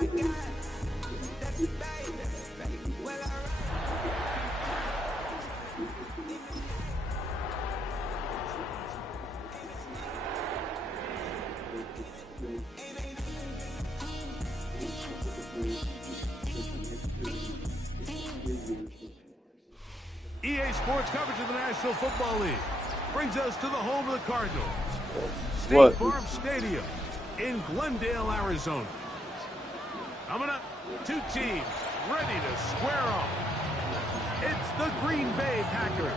EA Sports coverage of the National Football League brings us to the home of the Cardinals. State Farm Stadium in Glendale, Arizona. Coming up, two teams ready to square off. It's the Green Bay Packers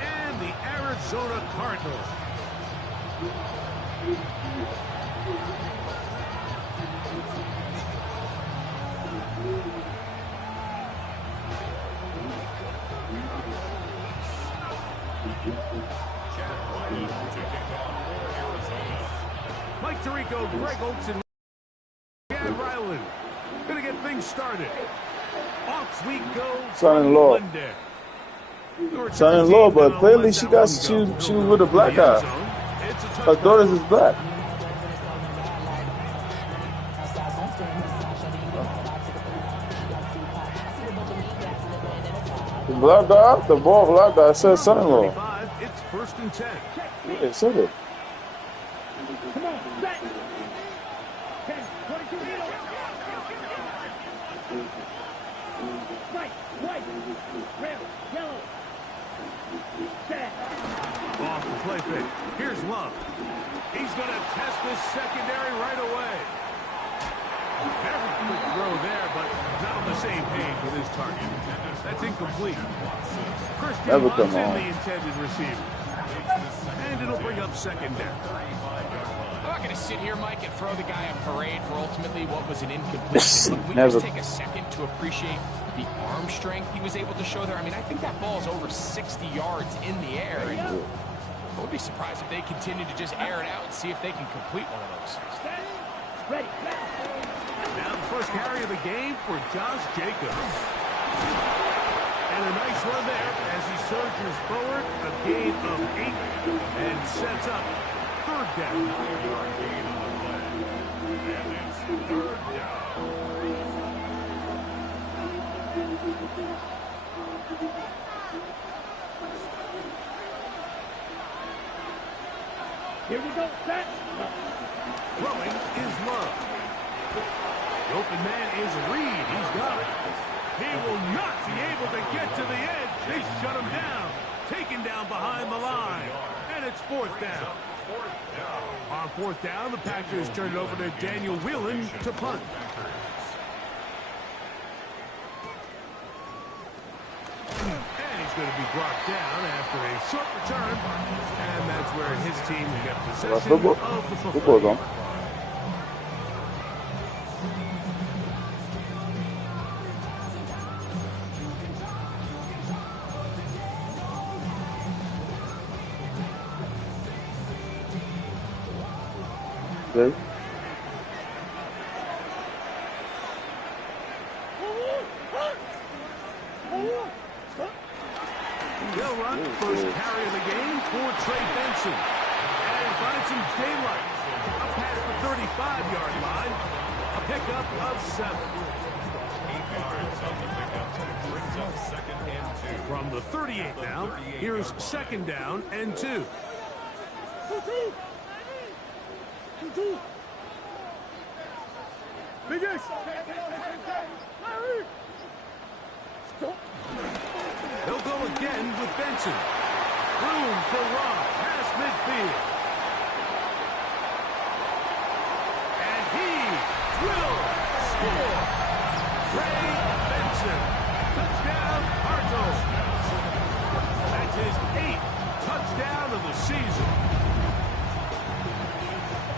and the Arizona Cardinals. Mike Tirico, Greg Olson, and Ryland gonna get things started. Off we go. Son-in-law. Son-in-law, but clearly she was with a black guy. Her daughter is black. The black guy, the ball black guy says son-in-law. It's 1st and 10. Yeah, it said it. Come on, set. 10, 22, white, red, yellow. Set. Off the play fake. Here's Love. He's going to test this secondary right away. Very good throw there, but not on the same page with his target. That's incomplete. Christian Watt's in the intended receiver. And it'll bring up 2nd down. I'm not going to sit here, Mike, and throw the guy a parade for ultimately what was an incompletion. Look, we just take a second to appreciate the arm strength he was able to show there. I mean, I think that ball is over 60 yards in the air. And I would be surprised if they continue to just air it out and see if they can complete one of those. Ready. Now the first carry of the game for Josh Jacobs. And a nice run there as he surges forward, a gain of 8, and sets up 3rd down. And it's 3rd down. Here we go, set. Throwing is Love. The open man is Reed. He's got it. He will not be able to get to the edge. They shut him down. Taken down behind the line. And it's 4th down. On 4th down, the Packers turn it over to Daniel Whelan to punt. And he's going to be brought down after a short return. And that's where his team will get possession of the football. Okay. They'll run first carry of the game for Trey Benson. And he finds some daylight. Up past the 35-yard line. A pickup of 7. 8 yards on the pickup. Brings up 2nd and 2. From the 38 now, here's 2nd down and 2. Biggest. They'll go again with Benson. Room for Rob past midfield. And he will score. Trey Benson. Touchdown, Cardinals. That's his 8th touchdown of the season.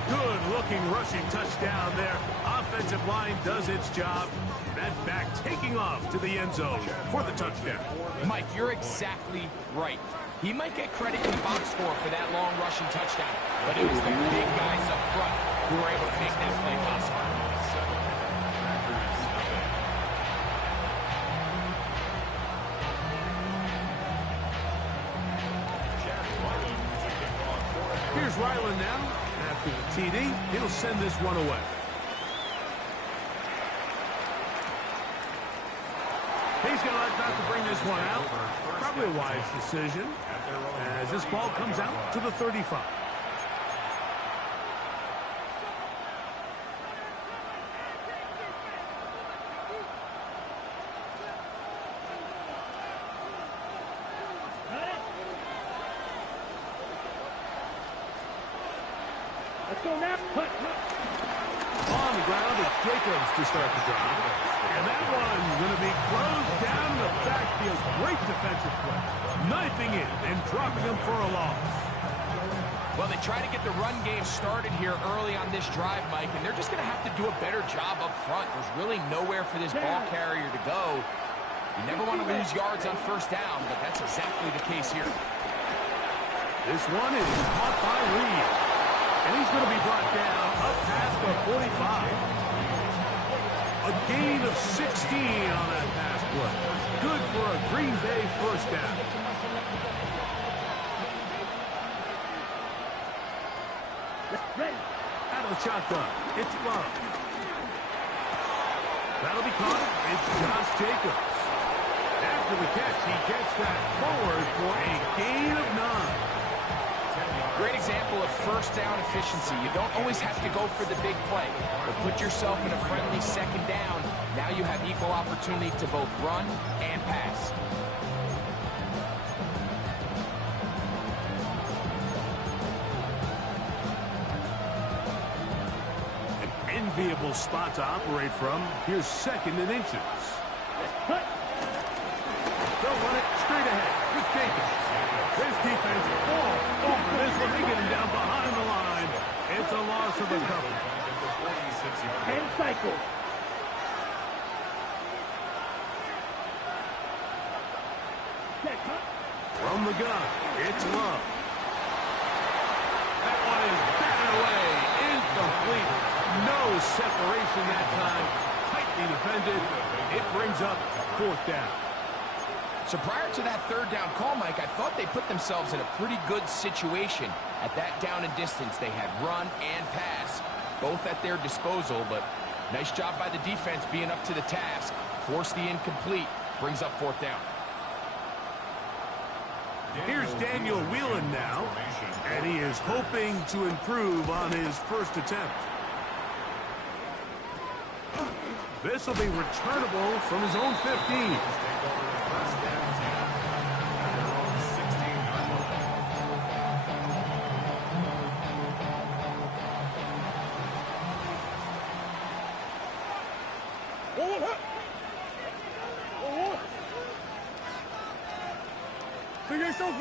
Good-looking rushing touchdown there. Offensive line does its job. That back taking off to the end zone for the touchdown. Mike, you're exactly right. He might get credit in the box score for that long rushing touchdown, but it was the big guys up front who were able to make that play possible. Here's Ryland now. After the TD, he'll send this one away. he's going to let that to bring this one out. Probably a wise decision as this ball comes out to the 35. Let's go now. Put. On the ground, it's Jacobs to start the drive. And that one going to be closed down in the backfield. Great defensive play. Knifing in and dropping him for a loss. Well, they try to get the run game started here early on this drive, Mike, and they're just going to have to do a better job up front. There's really nowhere for this ball carrier to go. You never want to lose yards on first down, but that's exactly the case here. This one is caught by Reed. And he's going to be brought down up past the 45. A gain of 16 on that pass play. Good for a Green Bay first down. Ready. Out of the shotgun, it's Love. That'll be caught. It's Josh Jacobs. After the catch, he gets that forward for a gain of 9. Great example of first down efficiency. You don't always have to go for the big play, but put yourself in a friendly second down. Now you have equal opportunity to both run and pass. An enviable spot to operate from. Here's 2nd and inches. Put. They'll run it straight ahead with Jacobs. His defense all over this one. They get him down behind the line. It's a loss of a couple. 10 cycles. Set. From the gun, it's Love. That one is batted away. Incomplete. No separation that time. Tightly defended. It brings up 4th down. So prior to that 3rd down call, Mike, I thought they put themselves in a pretty good situation. At that down and distance, they had run and pass, both at their disposal, but nice job by the defense being up to the task. Forced the incomplete, brings up 4th down. Here's Daniel Whelan now, and he is hoping to improve on his first attempt. This will be returnable from his own 15.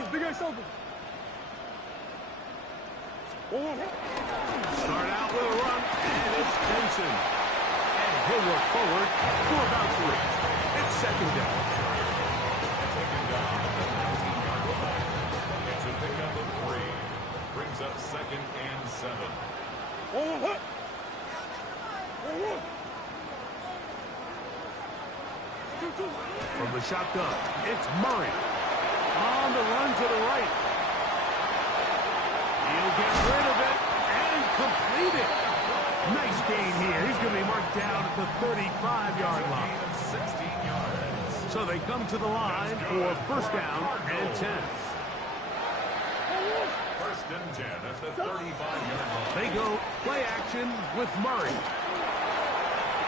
Big ass open. Start out with a run, and it's Benson. And he'll work forward for about 3. It's 2nd down. It's a pickup of 3. Brings up 2nd and 7. From the shotgun, it's Murray. On the run to the right. He'll get rid of it and complete it. Nice gain here. He's going to be marked down at the 35-yard line. 16 yards. So they come to the line for 1st down and 10. 1st and 10 at the 35-yard line. They go play action with Murray.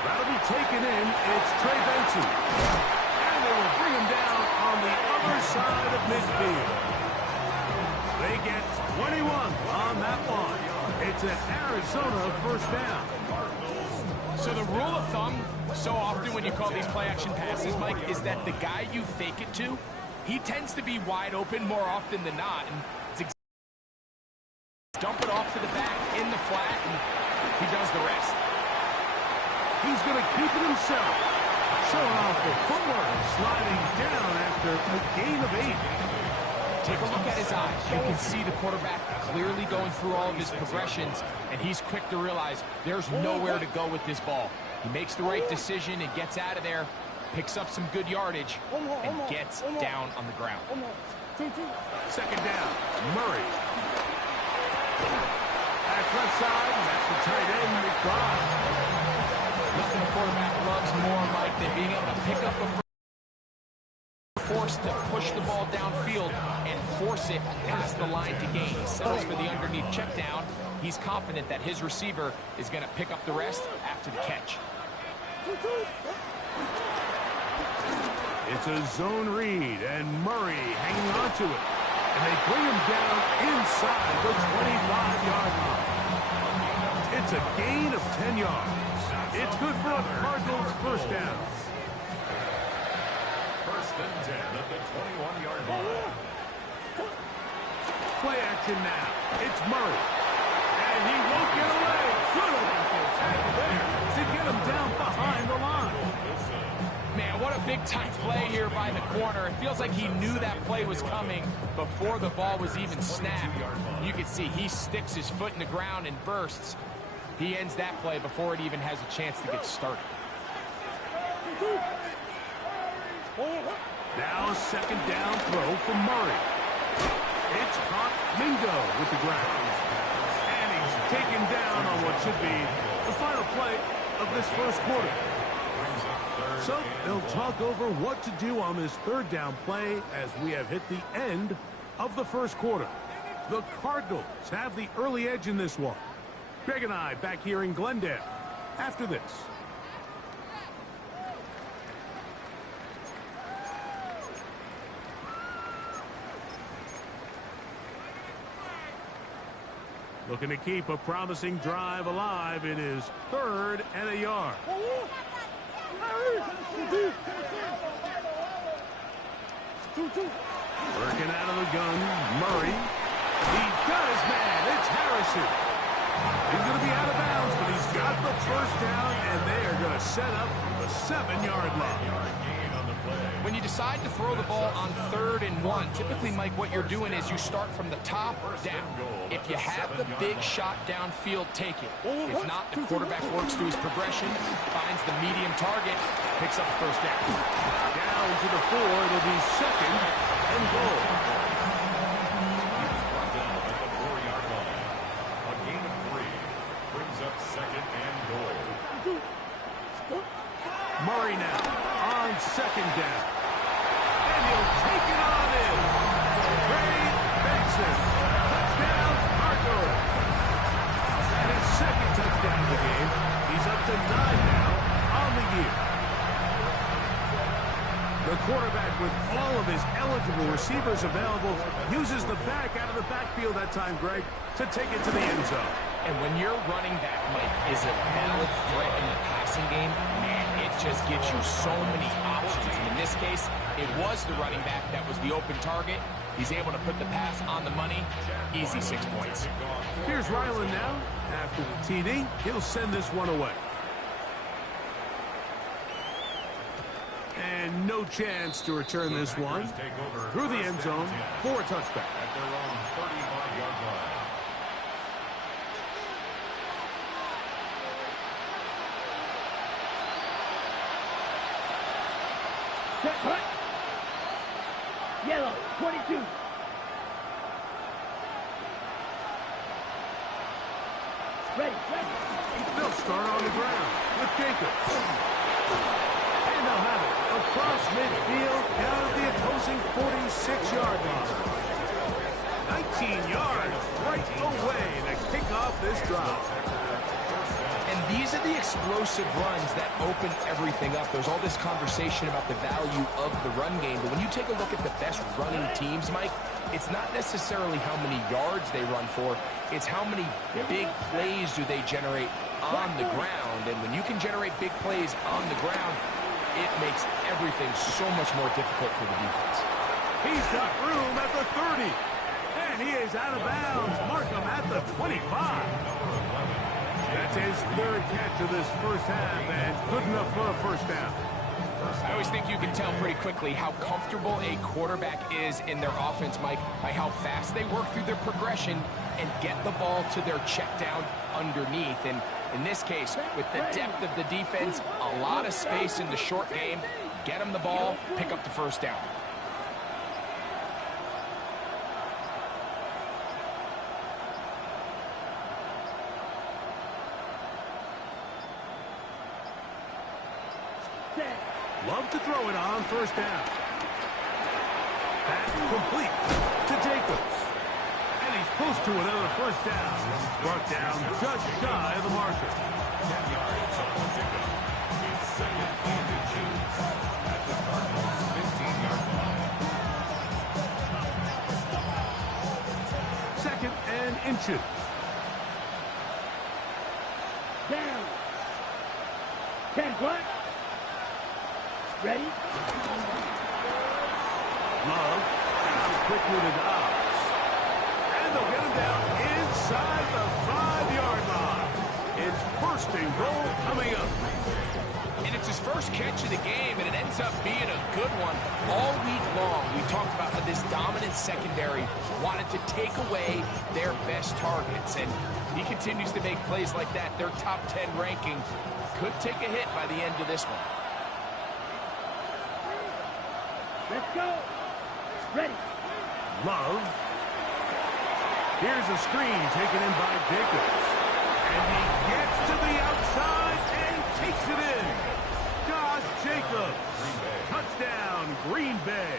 That'll be taken in. It's Trey Benson. And they will bring him down on the other side of midfield. They get 21 on that one. It's an Arizona 1st down. So the rule of thumb, so often when you call these play-action passes, Mike, is that the guy you fake it to, he tends to be wide open more often than not. And it's dump it off to the back in the flat, and he does the rest. He's going to keep it himself. Showing off the footwork, sliding down after a gain of 8. Take a look at his eyes. You can see the quarterback clearly going through all of his progressions, and he's quick to realize there's nowhere to go with this ball. He makes the right decision and gets out of there, picks up some good yardage, and gets down on the ground. 2nd down, Murray. That's left side, and that's the tight end, McBride. Nothing a quarterback loves more, Mike, than being able to pick up a forced to push the ball downfield and force it past the line to gain. He settles for the underneath check down. He's confident that his receiver is going to pick up the rest after the catch. It's a zone read, and Murray hanging on to it. And they bring him down inside the 25-yard line. It's a gain of 10 yards. It's good for a Cardinals first down. First and 10 at the 21-yard line. Play action now. It's Murray. And he won't get away. Good open tackle there to get him down behind the line. Man, what a big-time play here by the corner. It feels like he knew that play was coming before the ball was even snapped. You can see he sticks his foot in the ground and bursts. He ends that play before it even has a chance to get started. Now a second down throw for Murray. It's caught Mingo with the ground. And he's taken down on what should be the final play of this first quarter. So they'll talk over what to do on this third down play as we have hit the end of the first quarter. The Cardinals have the early edge in this one. Greg and I back here in Glendale after this. Looking to keep a promising drive alive. It is 3rd and a yard. Working out of the gun, Murray. He does, man. It's Harrison. He's going to be out of bounds, but he's got the first down, and they are going to set up from the 7-yard line. When you decide to throw the ball on 3rd and 1, typically, Mike, what you're doing is you start from the top down. If you have the big shot downfield, take it. If not, the quarterback works through his progression, finds the medium target, picks up the first down. Down to the 4, it'll be 2nd and goal. Brought down at the 4-yard line. A gain of 3 brings up 2nd and goal. Murray now on 2nd down. And he'll take it on in. Trey Benson. Touchdown, Cardinals. And his 2nd touchdown of the game. He's up to 9 now on the year. The quarterback, with all of his eligible receivers available, uses the back out of the backfield that time, Greg, to take it to the end zone. And when your running back, Mike, is a valid threat in the passing game, man, it just gives you so many options. And in this case, it was the running back that was the open target. He's able to put the pass on the money. Easy 6 points. Here's Ryland now. After the TD, he'll send this one away. And no chance to return this one through the end zone for a touchback. At their own 35-yard line. Set, cut. Yellow, 22. Ready. They'll start on the ground with Jacobs. And they'll have it across midfield down at the opposing 46-yard line. 19 yards right away to kick off this drive. And these are the explosive runs that open everything up. There's all this conversation about the value of the run game, but when you take a look at the best running teams, Mike, it's not necessarily how many yards they run for, it's how many big plays do they generate on the ground. And when you can generate big plays on the ground, it makes everything so much more difficult for the defense. He's got room at the 30. And he is out of bounds. Mark him at the 25. That's his 3rd catch of this first half, and good enough for a first down. I always think you can tell pretty quickly how comfortable a quarterback is in their offense, Mike, by how fast they work through their progression and get the ball to their check down underneath. And in this case, with the depth of the defense, a lot of space in the short game, get them the ball, pick up the first down. Love to throw it on first down. Pass complete to Jacobs. And he's close to another first down. Brought down just shy of the marker. 10 yards on the pickup. It's second and inches at the Cardinals' 15-yard line. Second and inches. Down. 10 black. Ready? Love. Out quick with the Dobbs. And they'll get him down inside the 5-yard line. It's first and goal coming up. And it's his first catch of the game, and it ends up being a good one. All week long, we talked about how this dominant secondary wanted to take away their best targets, and he continues to make plays like that. Their top 10 ranking could take a hit by the end of this one. Let's go. Ready. Love. Here's a screen taken in by Jacobs. And he gets to the outside and takes it in. Josh Jacobs. Touchdown, Green Bay.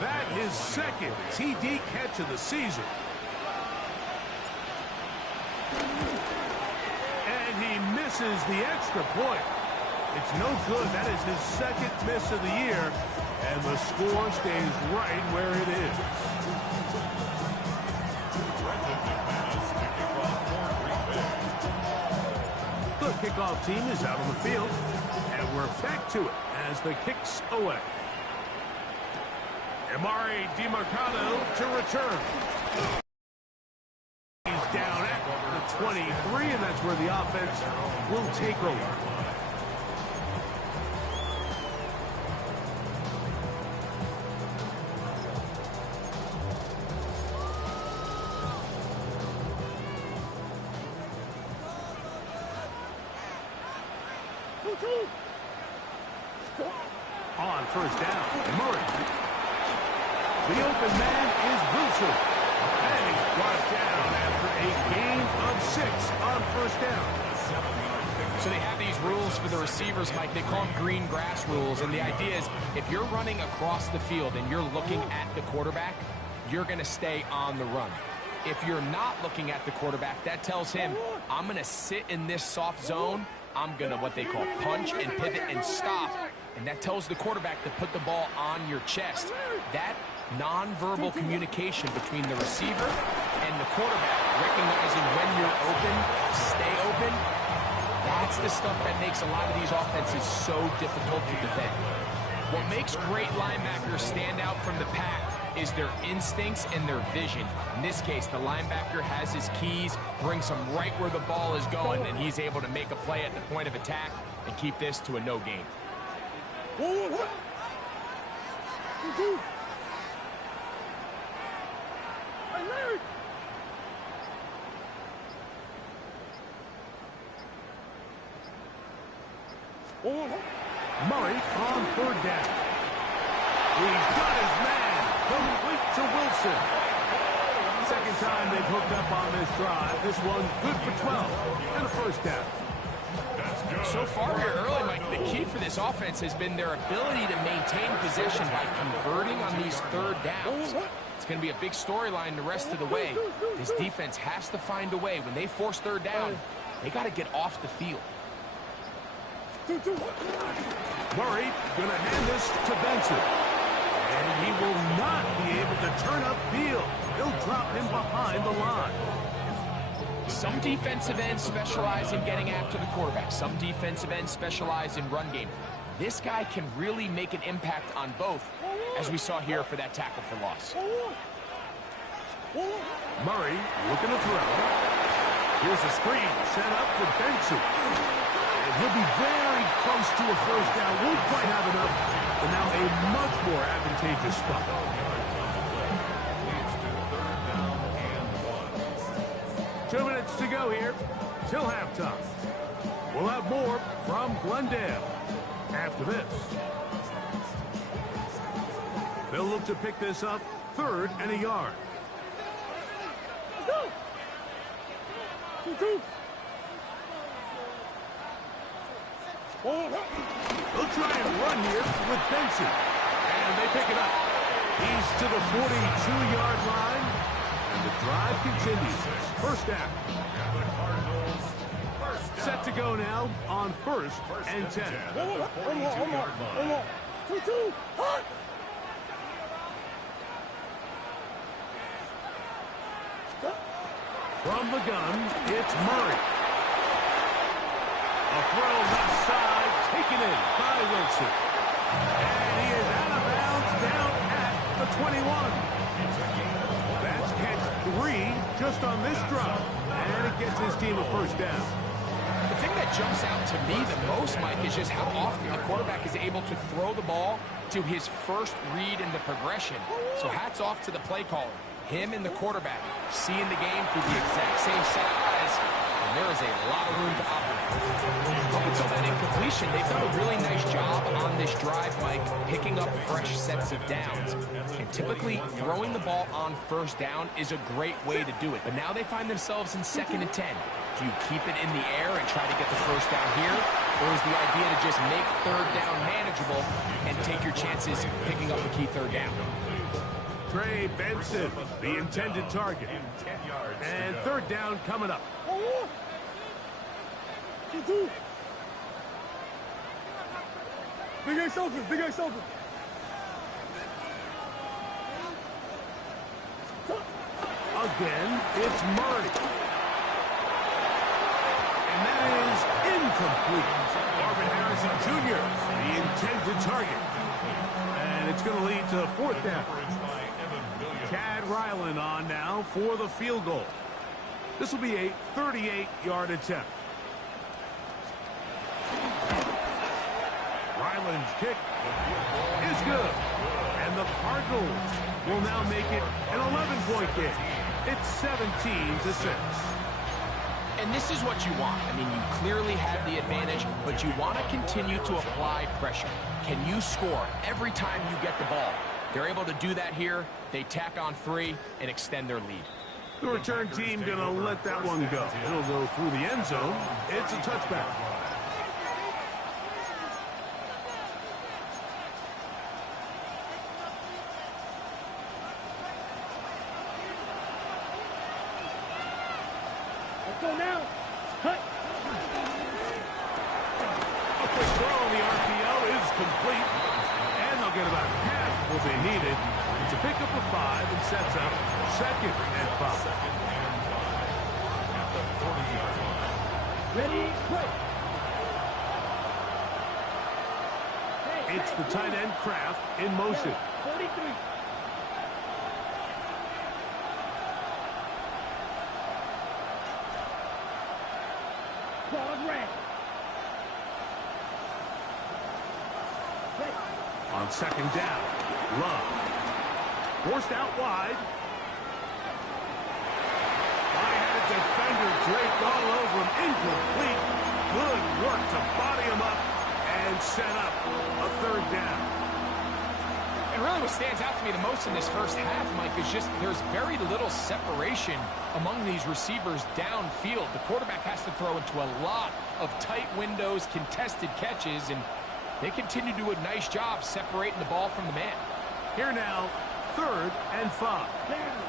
That is second TD catch of the season. And he misses the extra point. It's no good. That is his second miss of the year. And the score stays right where it is. The kickoff team is out on the field. And we're back to it as the kick's away. Amari DiMercado to return. He's down at the 23, and that's where the offense will take over. On first down, Murray. The open man is Wilson. And he's brought down after a gain of 6 on first down. So they have these rules for the receivers, Mike. They call them green grass rules. And the idea is if you're running across the field and you're looking at the quarterback, you're going to stay on the run. If you're not looking at the quarterback, that tells him, I'm going to sit in this soft zone. I'm going to what they call punch and pivot and stop. And that tells the quarterback to put the ball on your chest. That nonverbal communication between the receiver and the quarterback, recognizing when you're open, stay open, that's the stuff that makes a lot of these offenses so difficult to defend. What makes great linebackers stand out from the pack is their instincts and their vision. In this case, the linebacker has his keys, brings him right where the ball is going, and he's able to make a play at the point of attack and keep this to a no gain. Murray on third down. He's got his man. Complete to Wilson. Second time they've hooked up on this drive. This one good for 12 and a first down. So far here early, Mike, the key for this offense has been their ability to maintain possession by converting on these third downs. It's going to be a big storyline the rest of the way. This defense has to find a way. When they force third down, they got to get off the field. Murray going to hand this to Benson. And he will not be able to turn upfield. He'll drop him behind the line. Some defensive ends specialize in getting after the quarterback. Some defensive ends specialize in run game. This guy can really make an impact on both, as we saw here for that tackle for loss. Murray looking to throw. Here's a screen set up for Benson. And he'll be very close to a first down. Won't quite have enough, but now a much more advantageous spot. Two minutes to go here till halftime. We'll have more from Glendale after this. They'll look to pick this up, 3rd and a yard. They'll try and run here with Benson. And they pick it up. He's to the 42-yard line, and the drive continues. First down. Set to go now on first and 10. From the gun, it's Murray. A throw left side, taken in by Wilson. And he is out of bounds down at the 21. That's catch 3 just on this drop. And it gets his team a first down. The thing that jumps out to me the most, Mike, is just how often the quarterback is able to throw the ball to his first read in the progression. So hats off to the play caller. Him and the quarterback seeing the game through the exact same set of eyes, and there is a lot of room to operate. Up until that incompletion, they've done a really nice job on this drive, Mike, picking up fresh sets of downs. And typically, throwing the ball on first down is a great way to do it. But now they find themselves in 2nd and 10. Do you keep it in the air and try to get the first down here? Or is the idea to just make 3rd down manageable and take your chances picking up a key 3rd down? Trey Benson, the intended target. And 3rd down coming up. Big Ace open, Big Ace open. Again, it's Murray. And that is incomplete. Marvin Harrison Jr., the intended target. And it's going to lead to 4th down. Chad Ryland on now for the field goal. This will be a 38-yard attempt. Ryland's kick is good. And the Cardinals will now make it an 11-point game. It's 17-6. And this is what you want. I mean, you clearly have the advantage, but you want to continue to apply pressure. Can you score every time you get the ball? They're able to do that here. They tack on 3 and extend their lead. The return team going to let that one go. It'll go through the end zone. It's a touchback. Let's go now. Cut. A quick throw on the RPO is complete. And they'll get about half what they needed to pick up a 5 and sets up 2nd and 5. Ready, quick. It's the tight end Kraft in motion. 43. Claude Ray. On 2nd down, Love. Forced out wide. High-headed defender draped all over him. Incomplete. Good work to body him up and set up a 3rd down. And really what stands out to me the most in this first half, Mike, is just there's very little separation among these receivers downfield. The quarterback has to throw into a lot of tight windows, contested catches, and they continue to do a nice job separating the ball from the man. Here now, 3rd and 5. Down.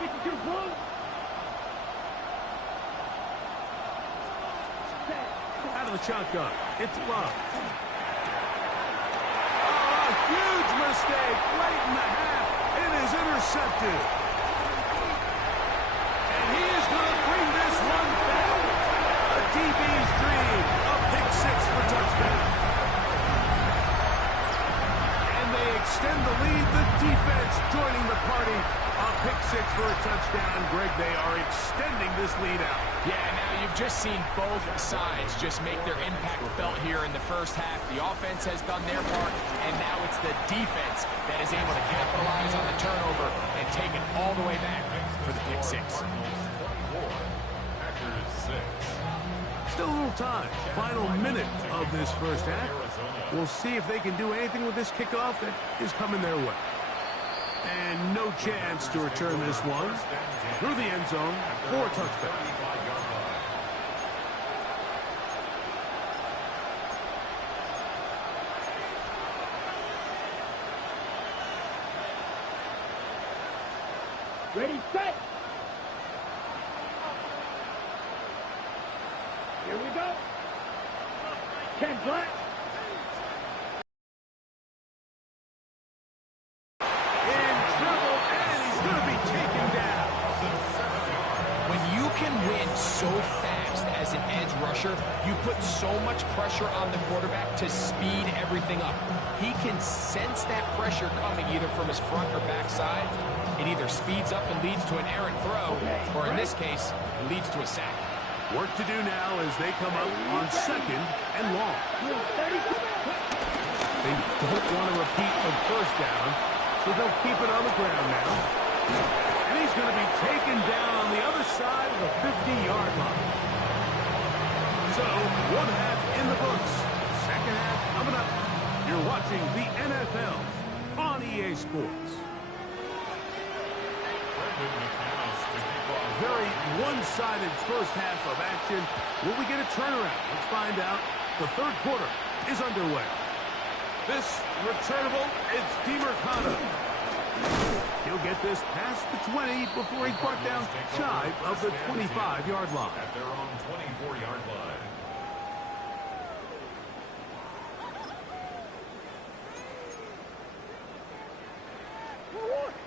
52 close. Out of the shotgun, it's Love. Oh, a huge mistake late in the half. It is intercepted. And he is going to bring this one back. A DB's dream. A pick 6 for touchdown. And they extend the lead. The defense joining the party. A pick 6 for a touchdown. Greg, they are extending this lead out. Yeah, now you've just seen both sides just make their impact felt here in the first half. The offense has done their part, and now it's the defense that is able to capitalize on the turnover and take it all the way back for the pick 6. Still a little time. Final minute of this first half. We'll see if they can do anything with this kickoff that is coming their way. And no chance to return this one through the end zone for a touchdown. Ready, set. Here we go. Ken Black. In trouble, and he's going to be taken down. When you can win so fast as an edge rusher, you put so much pressure on the quarterback to speed everything up. He can sense that pressure coming either from his front or back side. It either speeds up and leads to an errant throw, or in this case, it leads to a sack. Work to do now as they come up on 2nd and long. They don't want to repeat the first down, so they'll keep it on the ground now. And he's going to be taken down on the other side of the 50-yard line. So, 1 half in the books. 2nd half coming up. You're watching the NFL on EA Sports. Very one-sided first half of action. Will we get a turnaround? Let's find out. The third quarter is underway. This returnable, it's DeMarcano. He'll get this past the 20 before he's brought down shy of the 25-yard line. At their own 24-yard line.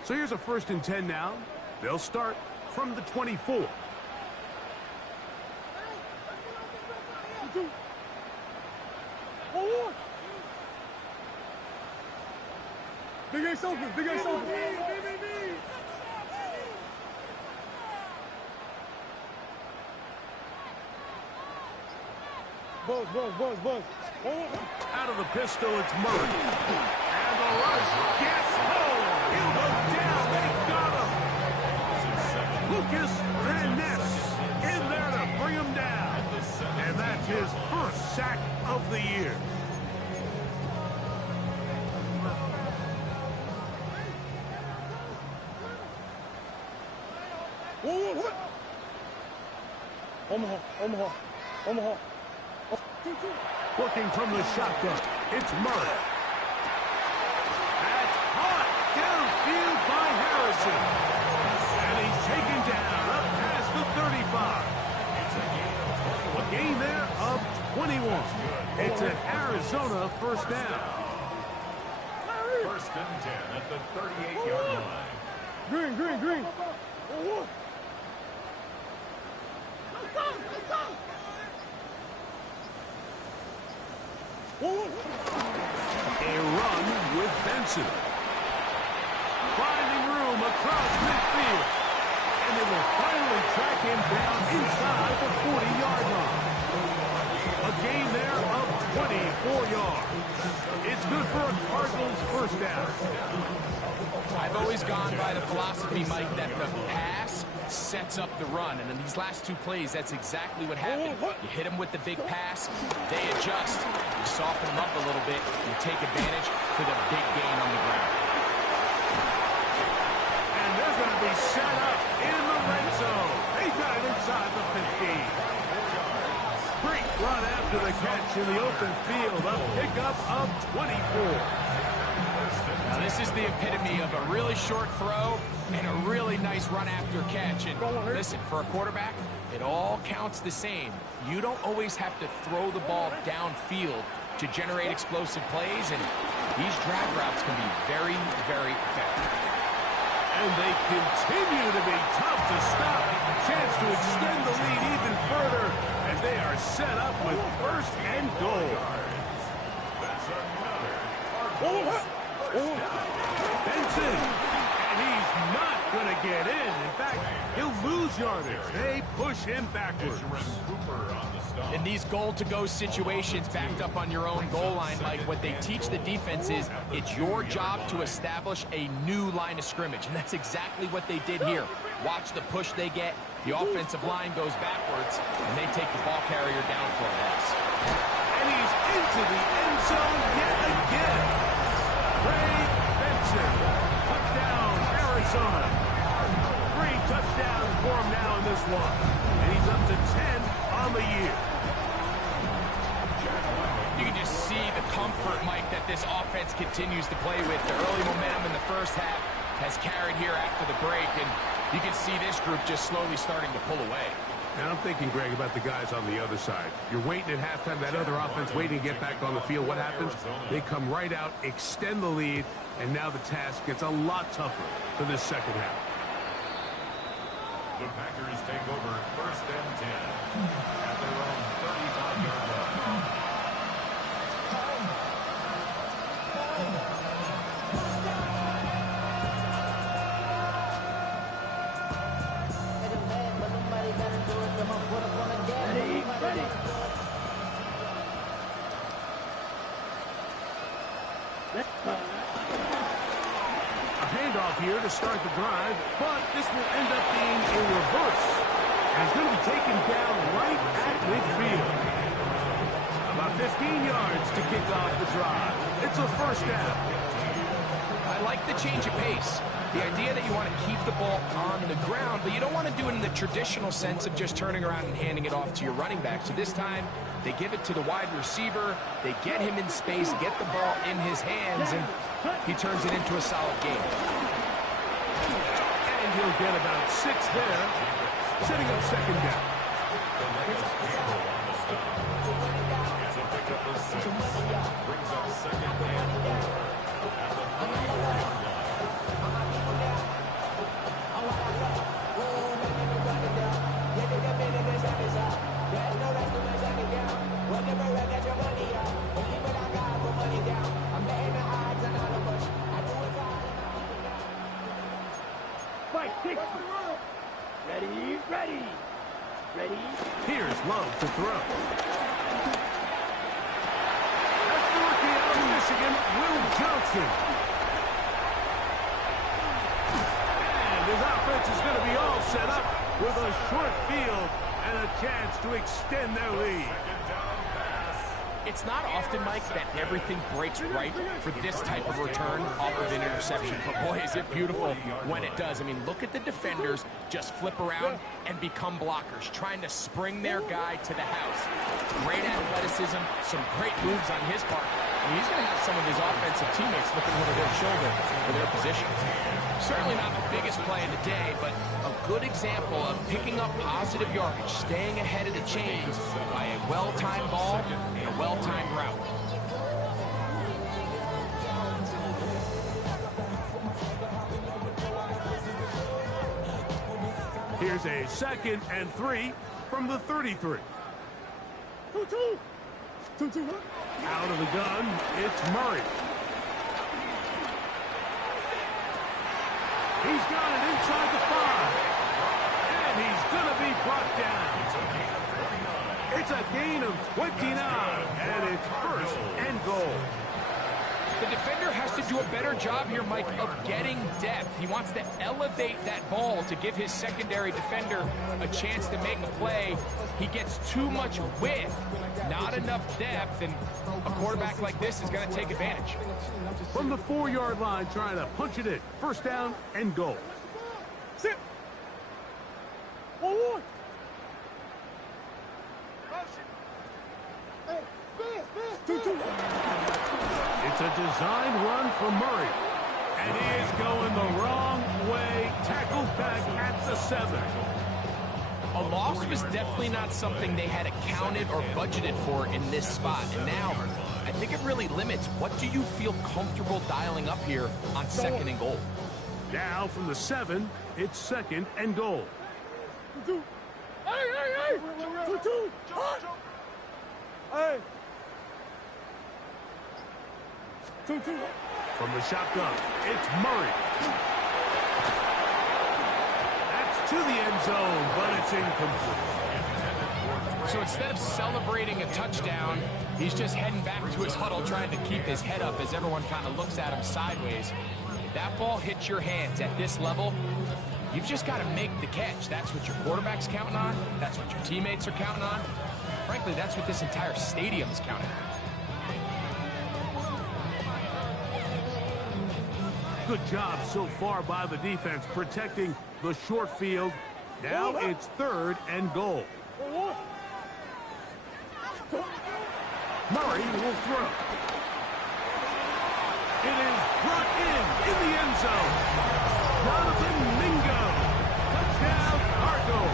So here's a 1st and 10 now. They'll start from the 24. Big Ace open, Big Ace open. Buzz. Out of the pistol, it's Murray. And the rush gets home. He'll go down. They got him. Lucas Van Ness in there to bring him down. And that's his first sack of the year. Omaha. Working from the shotgun, it's Murray. That's hot downfield by Harrison. And he's taken down up past the 35. A gain there of 21. It's an Arizona first down. 1st and 10 at the 38-yard line. Green. A run with Benson. Finding room across midfield. And they will finally track him down inside the 40-yard line. A gain there of 24 yards. It's good for a Cardinals first down. I've always gone by the philosophy, Mike, that the pass sets up the run. And in these last 2 plays, that's exactly what happened. You hit them with the big pass, they adjust. You soften them up a little bit, you take advantage for the big gain on the ground. And they're going to be set up in the red zone. They got it inside the 15. Great run after the catch in the open field. A pickup of 24. Now, this is the epitome of a really short throw and a really nice run after catch. And listen, for a quarterback, it all counts the same. You don't always have to throw the ball downfield to generate explosive plays, and these drag routes can be very, very effective. And they continue to be tough to stop. Chance to extend the lead even further as they are set up with 1st and goal. Benson, and he's not going to get in. In fact, he'll lose yardage. They push him backwards. In these goal-to-go situations, backed up on your own goal line, Mike, what they teach the defense is it's your job to establish a new line of scrimmage, and that's exactly what they did here. Watch the push they get. The offensive line goes backwards, and they take the ball carrier down for a loss. And he's into the end zone yet again. Ray Benson, touchdown, Arizona. 3 touchdowns for him now in this one. And he's up to 10 on the year. You can just see the comfort, Mike, that this offense continues to play with. The early momentum in the first half has carried here after the break, and You can see this group just slowly starting to pull away. Now I'm thinking, Greg, about the guys on the other side. You're waiting at halftime, that other offense waiting to get back on the field. What happens? They come right out, extend the lead, and now the task gets a lot tougher for this second half. The Packers take over 1st and 10 at their own 35-yard line. Ready. A handoff here to start the drive, but this will end up being a reverse. And it's going to be taken down right at midfield. About 15 yards to kick off the drive. It's a first down. I like the change of pace. The idea that you want to keep the ball on the ground, but you don't want to do it in the traditional sense of just turning around and handing it off to your running back. So this time, they give it to the wide receiver. They get him in space, get the ball in his hands, and he turns it into a solid game. And he'll get about 6 there, setting up second down. It's a pickup of 6. Brings up 2nd and 4 at the 5-yard line. Fight 60. Ready. Here's Love to throw. That's the rookie out of Michigan, Will Johnson. And his offense is going to be all set up with a short field and a chance to extend their lead. It's not often, Mike, that everything breaks right for this type of return off of an interception. But boy, is it beautiful when it does. I mean, look at the defenders just flip around and become blockers, trying to spring their guy to the house. Great athleticism, some great moves on his part. I mean, he's going to have some of his offensive teammates looking over their shoulder for their position. Certainly not the biggest play of the day, but a good example of picking up positive yardage, staying ahead of the chains by a well-timed ball and a well-timed route. Here's a 2nd and 3 from the 33. 2-2. Out of the gun, it's Murray. He's got it inside the 5. And he's going to be brought down. It's a gain of 29. And it's 1st and goal. The defender has to do a better job here, Mike, of getting depth. He wants to elevate that ball to give his secondary defender a chance to make a play. He gets too much width, not enough depth, and a quarterback like this is going to take advantage. From the 4-yard line, trying to punch it in. First down and goal. Sit. 1-1. Hey, 2-2. It's a design run for Murray. And he is going the wrong way. Tackled back at the 7. A loss was definitely not something they had accounted or budgeted for in this spot. And now, I think it really limits what do you feel comfortable dialing up here on 2nd and goal. Now from the 7, it's 2nd and goal. 2-2. Hey! 2-2. Hey! 2-2. From the shotgun, it's Murray. That's to the end zone, but it's incomplete. So instead of celebrating a touchdown, he's just heading back to his huddle trying to keep his head up as everyone kind of looks at him sideways. If that ball hits your hands at this level, you've just got to make the catch. That's what your quarterback's counting on. That's what your teammates are counting on. Frankly, that's what this entire stadium is counting on. Good job so far by the defense protecting the short field. Now it's 3rd and goal. Murray will throw. It is brought in the end zone. Jonathan Mingo goal.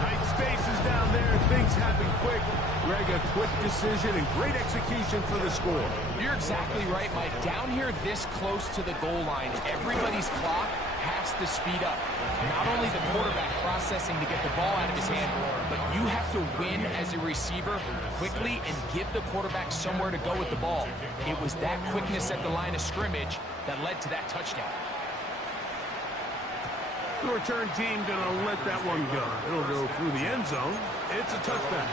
Tight spaces down there. Things happen quick. Greg, a quick decision and great execution for the score. You're exactly right, Mike. Down here this close to the goal line, everybody's clock has to speed up. Not only the quarterback processing to get the ball out of his hand, but you have to win as a receiver quickly and give the quarterback somewhere to go with the ball. It was that quickness at the line of scrimmage that led to that touchdown. The return team gonna let that one go. It'll go through the end zone. It's a touchdown.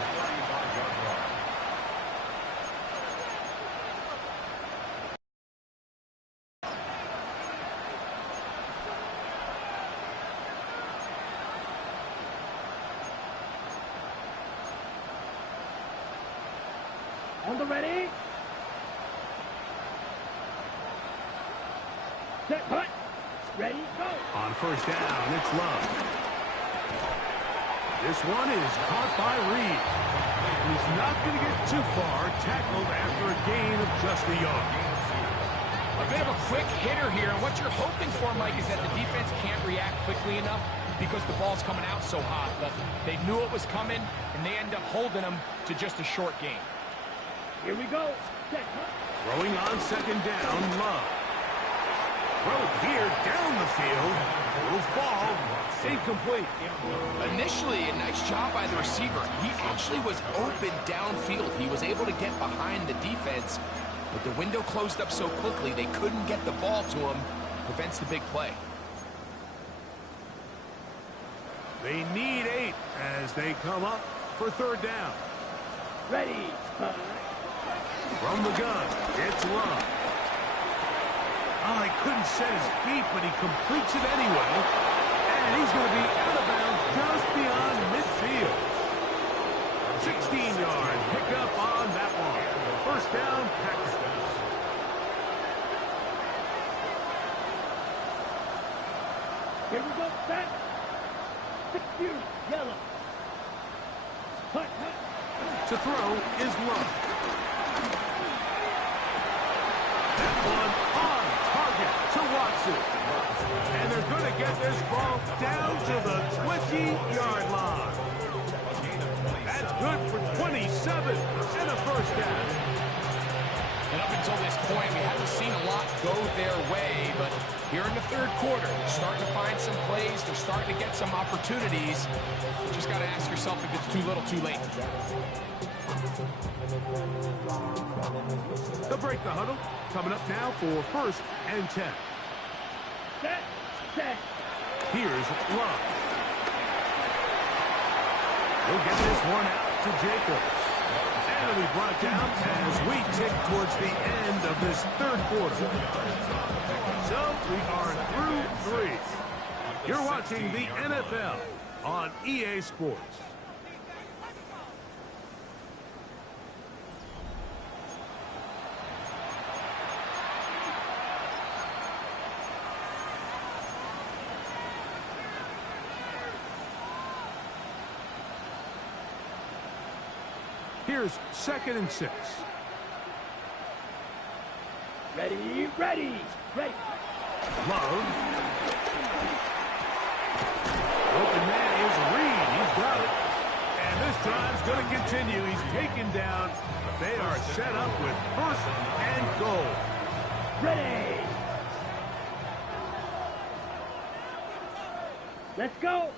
On the ready. Set, cut. Ready, go. On first down, it's Love. This one is caught by Reed. He's not going to get too far, tackled after a gain of just a yard. A bit of a quick hitter here, and what you're hoping for, Mike, is that the defense can't react quickly enough because the ball's coming out so hot. But they knew it was coming, and they end up holding them to just a short gain. Here we go. Set, cut. Throwing on second down, Love. Throw here down the field. Will fall. Incomplete. Initially, a nice job by the receiver. He actually was open downfield. He was able to get behind the defense, but the window closed up so quickly they couldn't get the ball to him. Prevents the big play. They need 8 as they come up for third down. Ready, cut. From the gun, it's Love. Oh, he couldn't set his feet, but he completes it anyway. And he's going to be out of bounds just beyond midfield. 16-yard pickup on that one. First down, Packers. Here we go, set. 6 years, yellow. Cut, cut. To throw is Love. That one on target to Watson. And they're going to get this ball down to the 20-yard line. That's good for 27 and a first down. And up until this point, we haven't seen a lot go their way, but here in the third quarter, they're starting to find some plays. They're starting to get some opportunities. You just got to ask yourself if it's too little, too late. They'll break the huddle. Coming up now for first and 10. Set, set. Here's Love. He'll get this one out to Jacobs. And it'll be brought down as we tick towards the end of this third quarter. So we are through 3. You're watching the NFL on EA Sports. Here's second and 6. Ready, ready, ready. Love. Open man is Reed. He's got it. And this drive's going to continue. He's taken down. They are set up with first and goal. Ready. Let's go.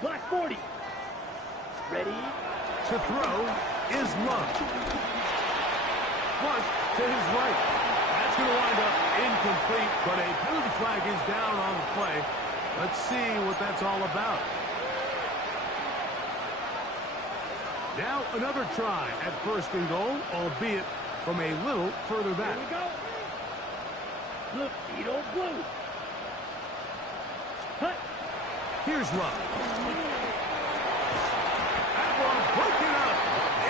Black 40. Ready. To throw is Love. Flush to his right. That's going to wind up incomplete, but a penalty flag is down on the play. Let's see what that's all about. Now another try at first and goal, albeit from a little further back. Here we go. Look, Edo blue. Cut. Here's Love. Broken up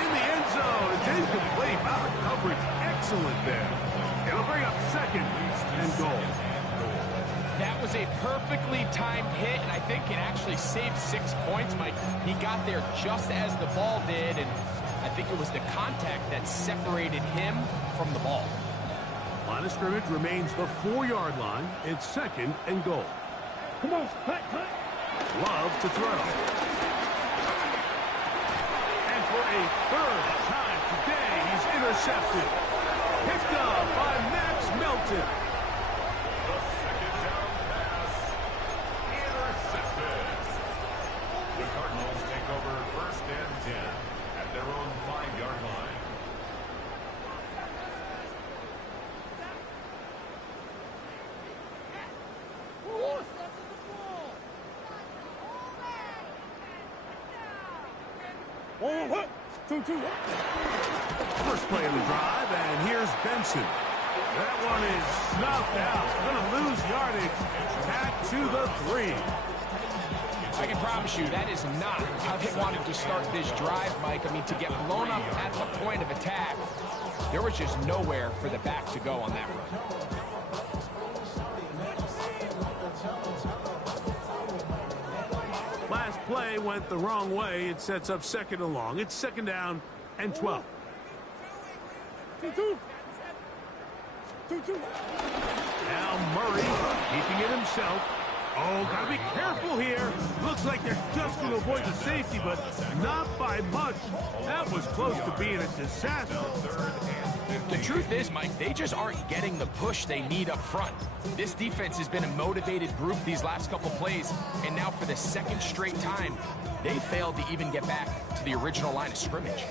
in the end zone. It's incomplete. Out of coverage. Excellent there. It'll bring up second and goal. That was a perfectly timed hit, and I think it actually saved 6 points, Mike. He got there just as the ball did, and I think it was the contact that separated him from the ball. Line of scrimmage remains the 4-yard line. It's 2nd and goal. Come on, cut. Love to throw. And for a 3rd time today, he's intercepted. Picked up by Max Melton. The 2nd down pass. Intercepted. The Cardinals take over 1st and 10 at their own 5-yard line. First play of the drive, and here's Benson. That one is snuffed out. Going to lose yardage. Back to the 3. I can promise you that is not how they wanted to start this drive, Mike. I mean, to get blown up at the point of attack, there was just nowhere for the back to go on that run. Last play went the wrong way. It sets up 2nd and long. It's 2nd down and 12. 2-2. Now Murray keeping it himself. Oh, gotta be careful here. Looks like they're just going to avoid the safety, but not by much. That was close to being a disaster. The truth is, Mike, they just aren't getting the push they need up front. This defense has been a motivated group these last couple plays, and now for the 2nd straight time, they failed to even get back to the original line of scrimmage.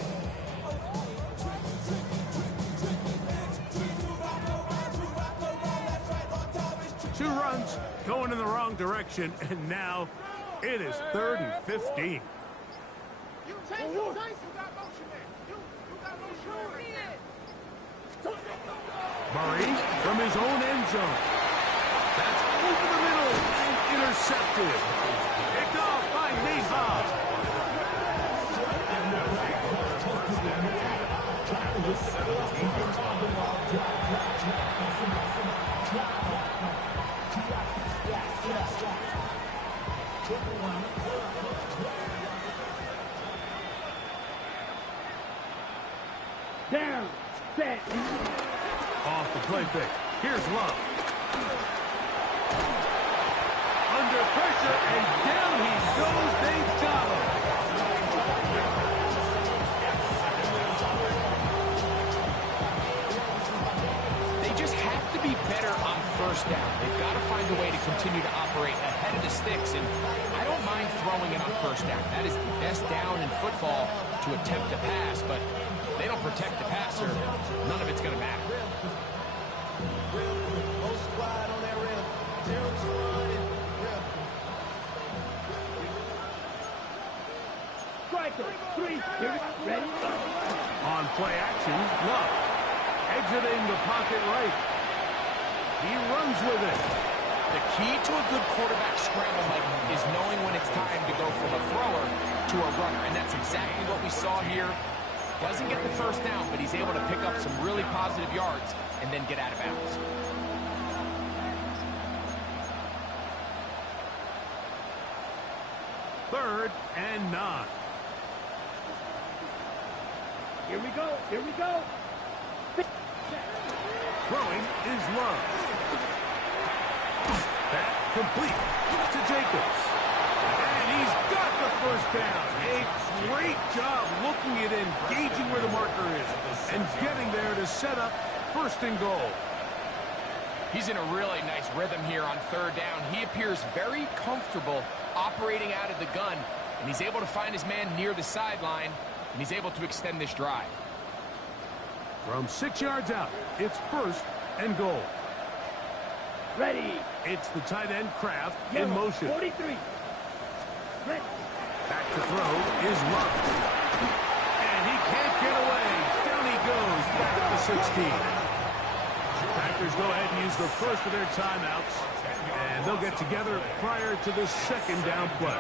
Two runs going in the wrong direction, and now it is 3rd and 15. Murray from his own end zone. That's over the middle and intercepted. Picked off by Nate Hobbs. Down, set. Off the play fake. Here's Love. Under pressure, and down he goes. They got him. They just have to be better on 1st down. They've got to find a way to continue to operate ahead of the sticks, and I don't mind throwing it on 1st down. That is the best down in football to attempt to pass, but if they don't protect the passer, none of it's going to matter. Striker, 3. Here we go. Ready? On play action, Love. Exiting the pocket right. He runs with it. The key to a good quarterback scramble, Mike, is knowing when it's time to go from a thrower to a runner, and that's exactly what we saw here. Doesn't get the 1st down, but he's able to pick up some really positive yards and then get out of bounds. Third and 9. Here we go. Here we go. Throwing is Love. That complete to Jacobs. And he's got the 1st down. A great job looking at engaging where the marker is and getting there to set up 1st and goal. He's in a really nice rhythm here on 3rd down. He appears very comfortable operating out of the gun, and he's able to find his man near the sideline, and he's able to extend this drive. From 6 yards out, it's 1st and goal. Ready. It's the tight end Kraft in Yellow, motion. 43. Ready. Back to throw is Love. And he can't get away. Down he goes back at the 16. Packers go ahead and use the 1st of their timeouts, and they'll get together prior to the 2nd down play.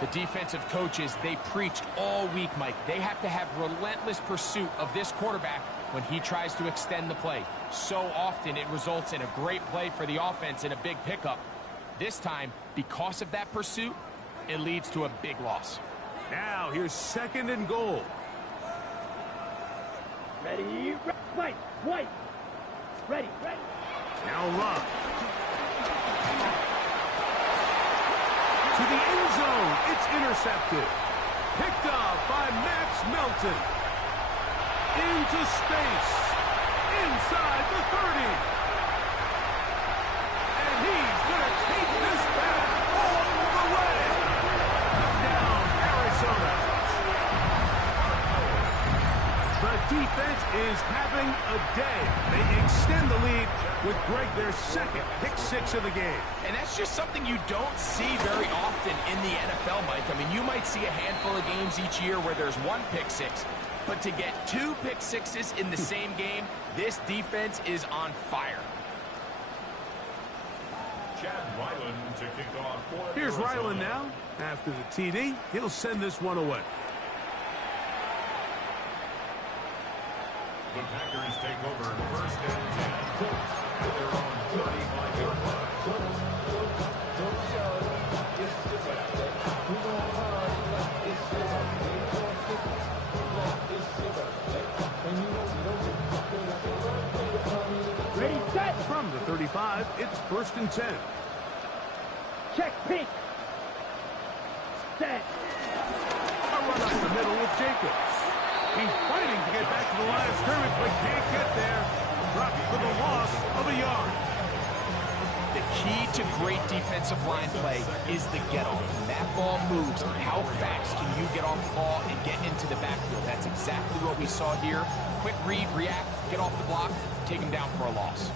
The defensive coaches, they preached all week, Mike. They have to have relentless pursuit of this quarterback when he tries to extend the play. So often it results in a great play for the offense and a big pickup. This time, because of that pursuit, it leads to a big loss. Now here's 2nd and goal. Ready. White. Ready. Now Love. To the end zone. It's intercepted. Picked up by Max Melton. Into space. Inside the 30. And he's going to take this back all the way. Touchdown, Arizona. The defense is having a day. They extend the lead with Greg their second pick six of the game. And that's just something you don't see very often in the NFL, Mike. I mean, you might see a handful of games each year where there's one pick six, but to get 2 pick sixes in the same game, this defense is on fire. Chad Ryland to kick off for Here's Arizona. Ryland now. After the TD, he'll send this one away. The Packers take over first and 10 at their own 35-yard line. Ready, set. From the 35, it's first and 10. Check pitch. Set. A run up the middle with Jacobs. He's fighting to get back to the line of scrimmage, but can't get there. Drops for the loss of a yard. The key to great defensive line play is the get-off. When that ball moves, how fast can you get off the ball and get into the backfield? That's exactly what we saw here. Quick read, react, get off the block, take him down for a loss.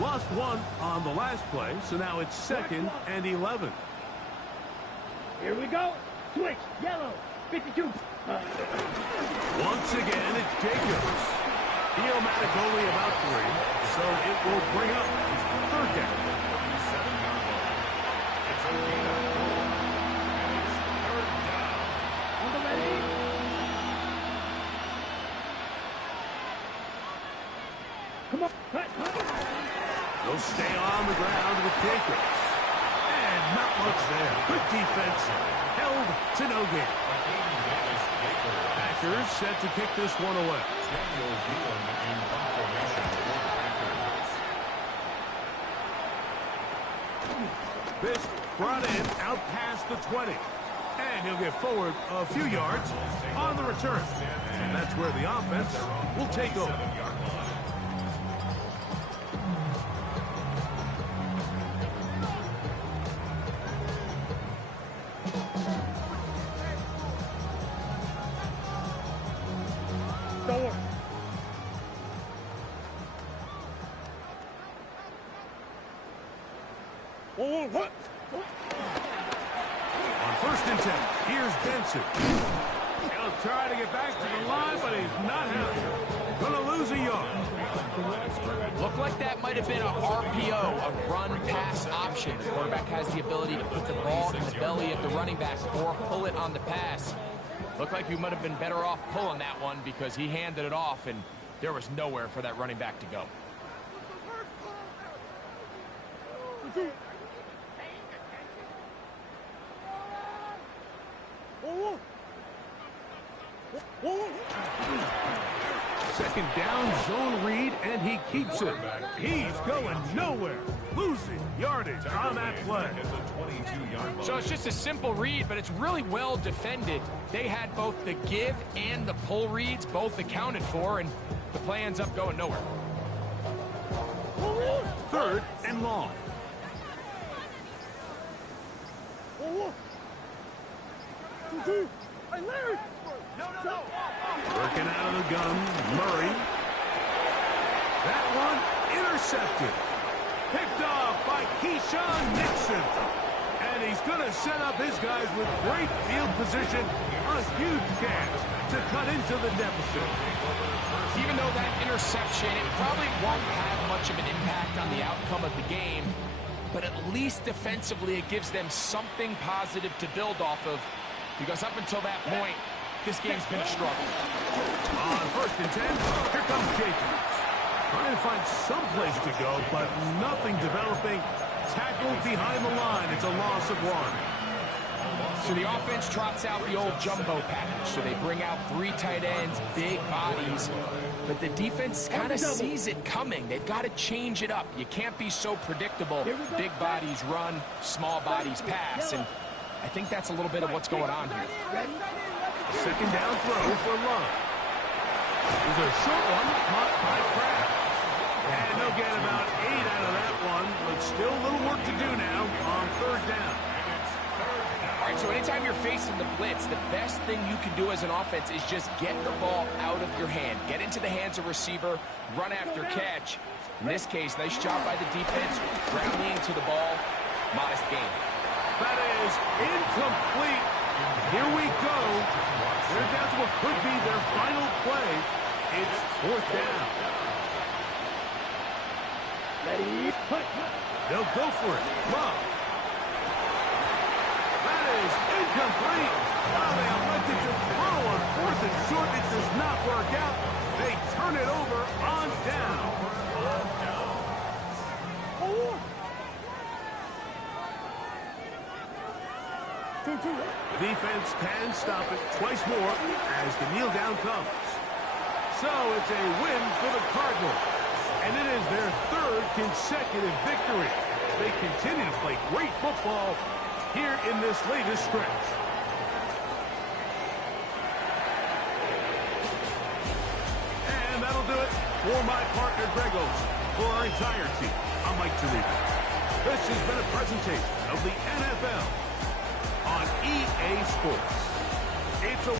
Lost one on the last play, so now it's second and 11. Here we go. Switch. Yellow. 52. Once again, it's Jacobs. Iomatic only about 3, so it will bring up third down. 7-yard line. It's a gain of 4, and it's third down. On the ready. Come on. Cut. They'll stay on the ground with Jacobs. And not much there. Good defense. Held to no gain. Packers set to kick this one away. Daniel Whelan in confirmation for the Packers. This brought in out past the 20. And he'll get forward a few yards on the return. And that's where the offense will take over. 7-yard line. Door. Oh, what? On first and 10, here's Benson. He'll try to get back to the line, but he's not having it. Gonna lose a yard. Looked like that might have been a RPO, a run-pass option. The quarterback has the ability to put the ball in the belly of the running back or pull it on the pass. Looked like you might have been better off pulling that one because he handed it off, and there was nowhere for that running back to go. Second down, zone read, and he keeps it. He's going nowhere. Losing yardage on that play. At the 22-yard line. So it's just a simple read, but it's really well defended. They had both the give and the pull reads both accounted for, and the play ends up going nowhere. Third and long. Working out of the gun, Murray. That one intercepted. Picked off by Keyshawn Nixon. And he's going to set up his guys with great field position. A huge chance to cut into the deficit. Even though that interception, it probably won't have much of an impact on the outcome of the game, but at least defensively it gives them something positive to build off of, because up until that point, this game's been a struggle. On first and 10, here comes Jacobs. Trying to find some place to go, but nothing developing. Tackled behind the line. It's a loss of 1. So the offense trots out the old jumbo package. So they bring out 3 tight ends, big bodies. But the defense kind of sees it coming. They've got to change it up. You can't be so predictable. Big bodies run, small bodies pass. And I think that's a little bit of what's going on here. Second down throw for Love. There's a short one caught by Kraft. And they'll get about 8 out of that one, but still a little work to do now on third down. All right, so anytime you're facing the blitz, the best thing you can do as an offense is just get the ball out of your hand. Get into the hands of receiver, run after catch. In this case, nice job by the defense, rallying to the ball. Modest gain. That is incomplete. Here we go. They're down to what could be their final play. It's fourth down. Ready, put. They'll go for it. Love. That is incomplete. Now they elected to throw on fourth and short. It does not work out. They turn it over on down. Defense can stop it twice more as the kneel down comes. So it's a win for the Cardinals. And it is their 3rd consecutive victory. They continue to play great football here in this latest stretch. And that'll do it for my partner, Greg Olson. For our entire team, I'm Mike Tirico. This has been a presentation of the NFL on EA Sports. It's a